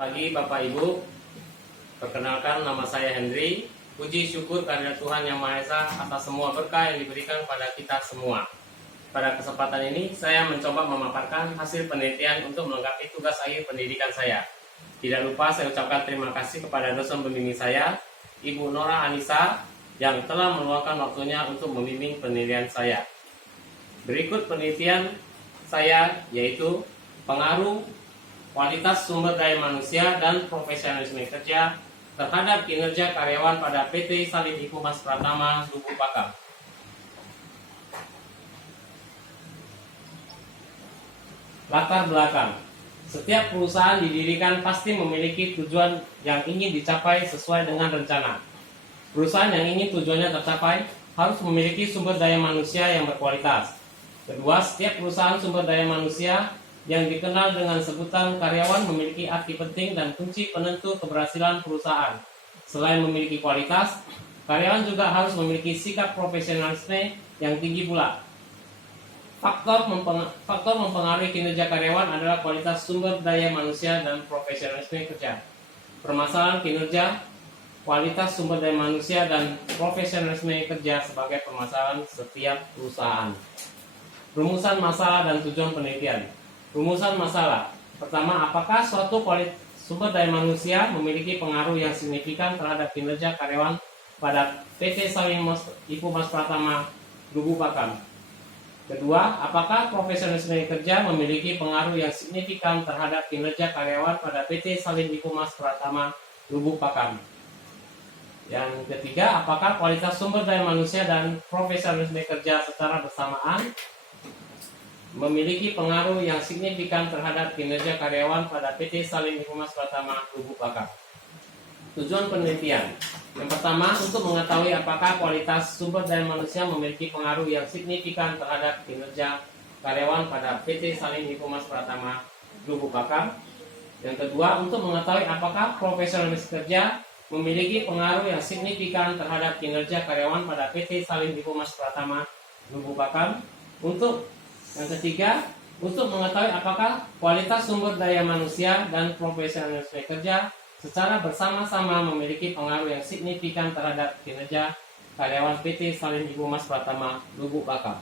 pagi Bapak Ibu. Perkenalkan, nama saya Henry. Puji syukur karena Tuhan Yang Maha Esa atas semua berkah yang diberikan pada kita semua. Pada kesempatan ini saya mencoba memaparkan hasil penelitian untuk melengkapi tugas akhir pendidikan saya. Tidak lupa saya ucapkan terima kasih kepada dosen pembimbing saya, Ibu Nora Anissa, yang telah meluangkan waktunya untuk membimbing penelitian saya. Berikut penelitian saya, yaitu pengaruh kualitas sumber daya manusia dan profesionalisme kerja terhadap kinerja karyawan pada PT Salim Ibu Mas Pratama Lubuk Pakam. Latar belakang. Setiap perusahaan didirikan pasti memiliki tujuan yang ingin dicapai sesuai dengan rencana. Perusahaan yang ingin tujuannya tercapai harus memiliki sumber daya manusia yang berkualitas. Kedua, setiap perusahaan sumber daya manusia yang dikenal dengan sebutan karyawan memiliki arti penting dan kunci penentu keberhasilan perusahaan. Selain memiliki kualitas, karyawan juga harus memiliki sikap profesionalisme yang tinggi pula. Faktor mempengaruhi kinerja karyawan adalah kualitas sumber daya manusia dan profesionalisme kerja. Permasalahan kinerja, kualitas sumber daya manusia dan profesionalisme kerja sebagai permasalahan setiap perusahaan. Rumusan masalah dan tujuan penelitian. Rumusan masalah. Pertama, apakah suatu sumber daya manusia memiliki pengaruh yang signifikan terhadap kinerja karyawan pada PT Salim Ibu Mas Pratama Lubuk Pakam? Kedua, apakah profesionalisme kerja memiliki pengaruh yang signifikan terhadap kinerja karyawan pada PT Salim Ibu Mas Pratama Lubuk Pakam? Yang ketiga, apakah kualitas sumber daya manusia dan profesionalisme kerja secara bersamaan memiliki pengaruh yang signifikan terhadap kinerja karyawan pada PT Salim Ibu Mas Pratama Lubuk Pakam. Tujuan penelitian. Yang pertama, untuk mengetahui apakah kualitas sumber daya manusia memiliki pengaruh yang signifikan terhadap kinerja karyawan pada PT Salim Ibu Mas Pratama Lubuk Pakam. Yang kedua, untuk mengetahui apakah profesionalisme kerja memiliki pengaruh yang signifikan terhadap kinerja karyawan pada PT Salim Ibu Mas Pratama Lubuk Pakam. Yang ketiga, untuk mengetahui apakah kualitas sumber daya manusia dan profesionalisme kerja secara bersama-sama memiliki pengaruh yang signifikan terhadap kinerja karyawan PT Salim Ibu Mas Pratama Lubuk Pakam.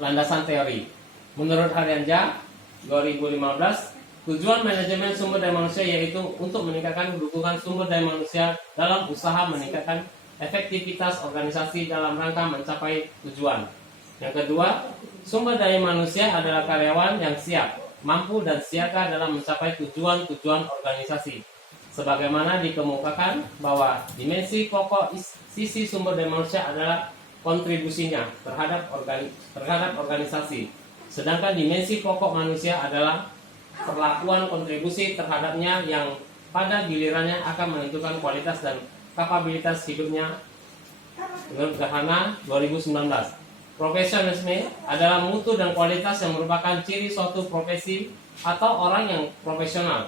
Landasan teori. Menurut Haryanjah 2015, tujuan manajemen sumber daya manusia yaitu untuk meningkatkan dukungan sumber daya manusia dalam usaha meningkatkan efektivitas organisasi dalam rangka mencapai tujuan. Yang kedua, sumber daya manusia adalah karyawan yang siap, mampu dan siaga dalam mencapai tujuan-tujuan organisasi. Sebagaimana dikemukakan bahwa dimensi pokok sisi sumber daya manusia adalah kontribusinya terhadap organisasi. Sedangkan dimensi pokok manusia adalah perlakuan kontribusi terhadapnya yang pada gilirannya akan menentukan kualitas dan kapabilitas hidupnya. Menurut Gahana 2019. Profesionalisme adalah mutu dan kualitas yang merupakan ciri suatu profesi atau orang yang profesional.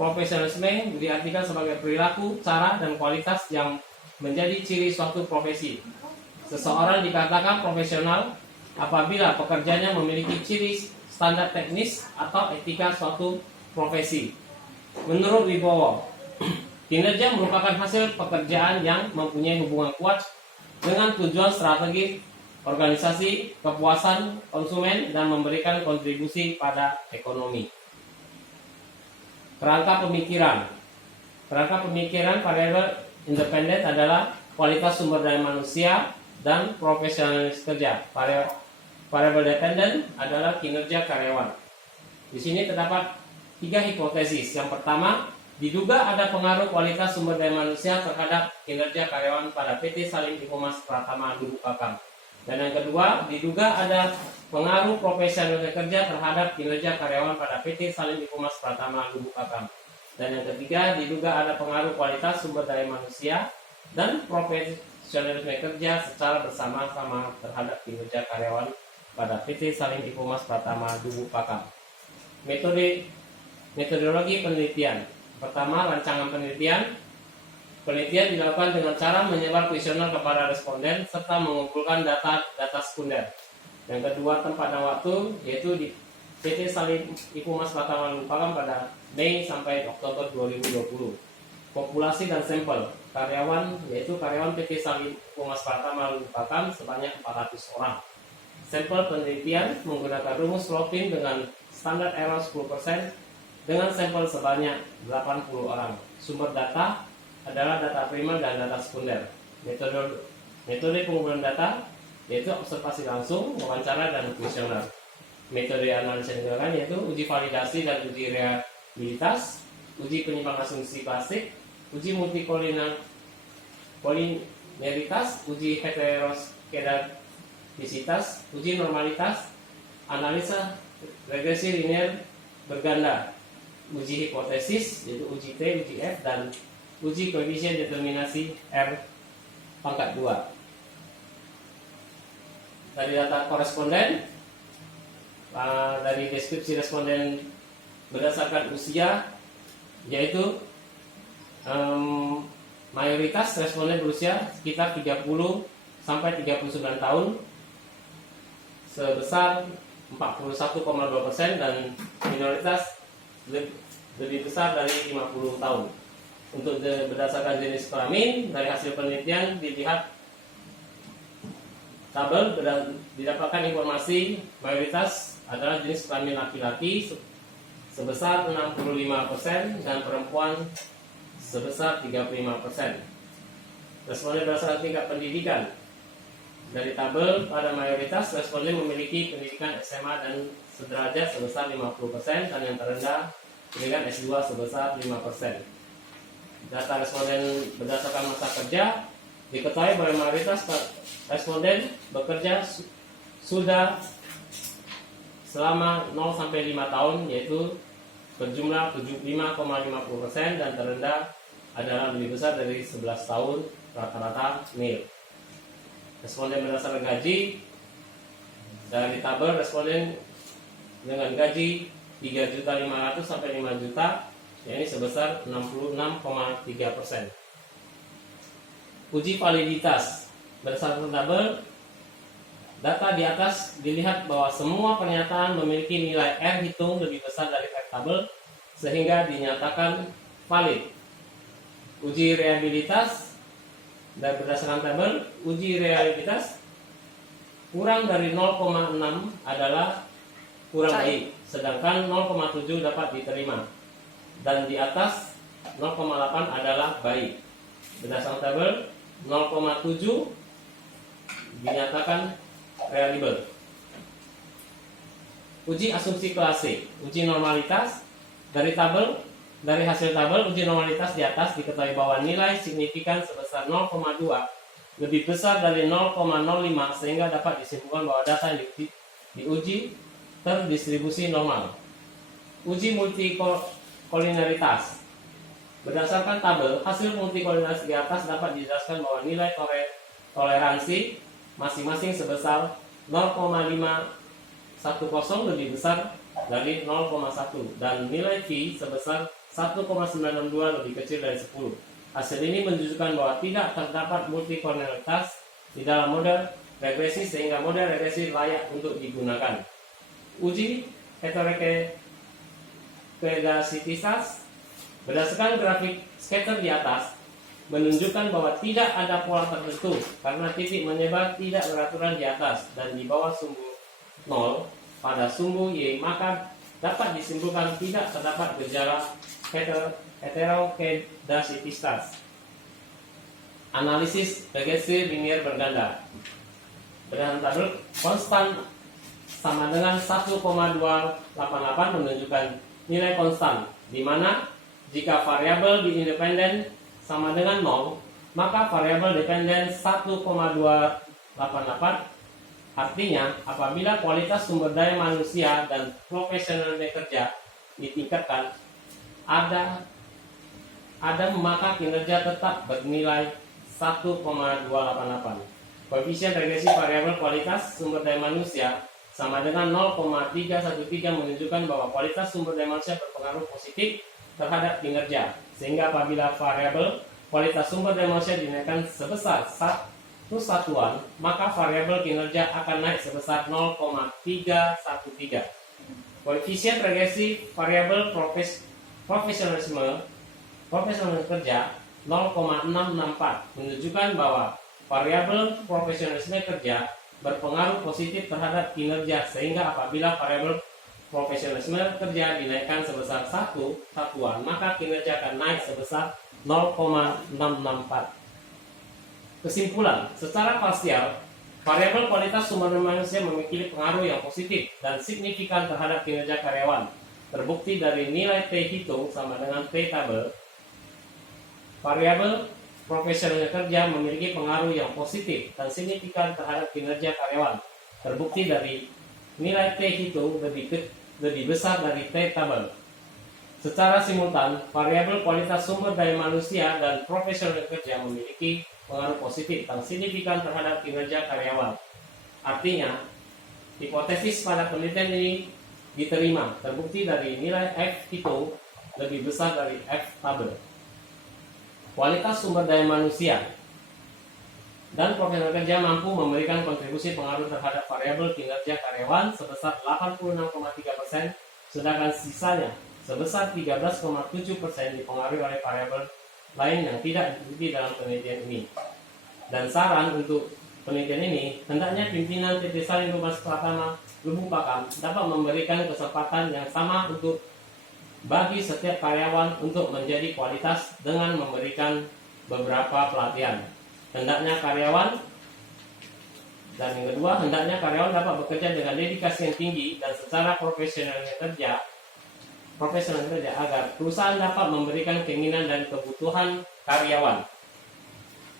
Profesionalisme diartikan sebagai perilaku, cara, dan kualitas yang menjadi ciri suatu profesi. Seseorang dikatakan profesional apabila pekerjaannya memiliki ciri standar teknis atau etika suatu profesi. Menurut Wibowo, kinerja merupakan hasil pekerjaan yang mempunyai hubungan kuat dengan tujuan strategis organisasi, kepuasan konsumen, dan memberikan kontribusi pada ekonomi. Kerangka pemikiran. Kerangka pemikiran variabel independen adalah kualitas sumber daya manusia dan profesionalis kerja. Variabel dependen adalah kinerja karyawan. Di sini terdapat 3 hipotesis. Yang pertama, diduga ada pengaruh kualitas sumber daya manusia terhadap kinerja karyawan pada PT Salim Ibu Mas Pratama Lubuk Pakam. Dan yang kedua, diduga ada pengaruh profesional kerja terhadap kinerja karyawan pada PT Salim Ibu Mas Pratama Lubuk Pakam. Dan yang ketiga, diduga ada pengaruh kualitas sumber daya manusia dan profesionalisme kerja secara bersama-sama terhadap kinerja karyawan pada PT Salim Ibu Mas Pratama Lubuk Pakam. Metodologi penelitian. Pertama, rancangan penelitian. Penelitian dilakukan dengan cara menyebar kuesioner kepada responden serta mengumpulkan data sekunder. Yang kedua, tempat dan waktu, yaitu di PT Salim Ibu Mas Pratama Lubuk Pakam pada Mei sampai Oktober 2020. Populasi dan sampel karyawan, yaitu karyawan PT Sawit Humas Pratama Batam sebanyak 400 orang. Sampel penelitian menggunakan rumus Lopin dengan standar error 10% dengan sampel sebanyak 80 orang. Sumber data adalah data primer dan data sekunder. Metode pengumpulan data yaitu observasi langsung, wawancara, dan kuesioner. Metode analisa yang digunakan yaitu uji validasi dan uji reliabilitas, uji penyimpang asumsi klasik, uji multikolinialitas, uji heteroskedastisitas, uji normalitas, analisa regresi linear berganda, uji hipotesis yaitu uji T, uji F, dan uji koefisien determinasi R pangkat 2. Dari data koresponden, dari deskripsi responden berdasarkan usia, yaitu mayoritas responden berusia sekitar 30 sampai 39 tahun sebesar 41,2% dan minoritas lebih besar dari 50 tahun. Untuk berdasarkan jenis kelamin, dari hasil penelitian dilihat tabel didapatkan informasi mayoritas adalah jenis kelamin laki-laki sebesar 65% dan perempuan sebesar 35%. Responden berdasarkan tingkat pendidikan. Dari tabel pada mayoritas responden memiliki pendidikan SMA dan sederajat sebesar 50% dan yang terendah pendidikan S2 sebesar 5%. Data responden berdasarkan masa kerja, diketahui bahwa mayoritas responden bekerja sudah selama 0 sampai 5 tahun, yaitu berjumlah 75,50% dan terendah adalah lebih besar dari 11 tahun rata-rata nil. Responden berdasarkan gaji, dari tabel responden dengan gaji 3.500.000 sampai 5 juta, yakni sebesar 66,3%. Uji validitas berdasarkan tabel data di atas dilihat bahwa semua pernyataan memiliki nilai R hitung lebih besar dari R tabel sehingga dinyatakan valid. Uji reliabilitas dan berdasarkan tabel uji reliabilitas kurang dari 0,6 adalah kurang baik, sedangkan 0,7 dapat diterima dan di atas 0,8 adalah baik. Berdasarkan tabel 0,7 dinyatakan reliable. Uji asumsi klasik, uji normalitas dari hasil tabel uji normalitas di atas diketahui bahwa nilai signifikan sebesar 0,2 lebih besar dari 0,05 sehingga dapat disimpulkan bahwa data yang diuji terdistribusi normal. Uji multikolinialitas. Berdasarkan tabel, hasil multikolinialitas di atas dapat dijelaskan bahwa nilai toleransi masing-masing sebesar 0,510 lebih besar dari 0,1 dan nilai V sebesar 1,962 lebih kecil dari 10. Hasil ini menunjukkan bahwa tidak terdapat multikolinialitas di dalam model regresi sehingga model regresi layak untuk digunakan. Uji heterokedastisitas berdasarkan grafik scatter di atas menunjukkan bahwa tidak ada pola tertentu karena titik menyebar tidak beraturan di atas dan di bawah sumbu 0 pada sumbu Y, maka dapat disimpulkan tidak terdapat gejala heterokedastisitas. Analisis regresi linear berganda. Berdasarkan tabel konstan sama dengan 1,288 menunjukkan nilai konstan, di mana jika variabel di independen sama dengan 0, maka variabel dependen 1,288. Artinya, apabila kualitas sumber daya manusia dan profesional bekerja ditingkatkan, ada maka kinerja tetap bernilai 1,288. Koefisien regresi variabel kualitas sumber daya manusia sama dengan 0,313 menunjukkan bahwa kualitas sumber daya manusia berpengaruh positif terhadap kinerja, sehingga apabila variabel kualitas sumber daya manusia dinaikkan sebesar 1 satuan, maka variabel kinerja akan naik sebesar 0,313. Koefisien regresi variabel profesionalisme kerja 0,664 menunjukkan bahwa variabel profesionalisme kerja berpengaruh positif terhadap kinerja, sehingga apabila variabel profesionalisme kerja dinaikkan sebesar 1 satuan, maka kinerja akan naik sebesar 0,664. Kesimpulan, secara parsial, variabel kualitas sumber daya manusia memiliki pengaruh yang positif dan signifikan terhadap kinerja karyawan. Terbukti dari nilai T hitung sama dengan T tabel, variabel profesional kerja memiliki pengaruh yang positif dan signifikan terhadap kinerja karyawan. Terbukti dari nilai T hitung lebih besar dari T tabel. Secara simultan, variabel kualitas sumber daya manusia dan profesional kerja memiliki pengaruh positif dan signifikan terhadap kinerja karyawan. Artinya, hipotesis pada penelitian ini diterima, terbukti dari nilai F hitung lebih besar dari F tabel. Kualitas sumber daya manusia dan profesional kerja mampu memberikan kontribusi pengaruh terhadap variabel kinerja karyawan sebesar 86,3%, sedangkan sisanya sebesar 13,7% dipengaruhi oleh variabel lain yang tidak diteliti dalam penelitian ini. Dan saran untuk penelitian ini, hendaknya pimpinan PT Salim Rumah Pratama Lubuk Pakam dapat memberikan kesempatan yang sama untuk bagi setiap karyawan untuk menjadi kualitas dengan memberikan beberapa pelatihan. Hendaknya karyawan dapat bekerja dengan dedikasi yang tinggi dan secara profesional kerja agar perusahaan dapat memberikan keinginan dan kebutuhan karyawan.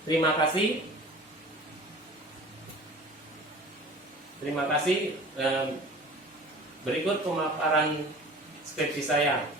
Terima kasih. Berikut pemaparan skripsi saya.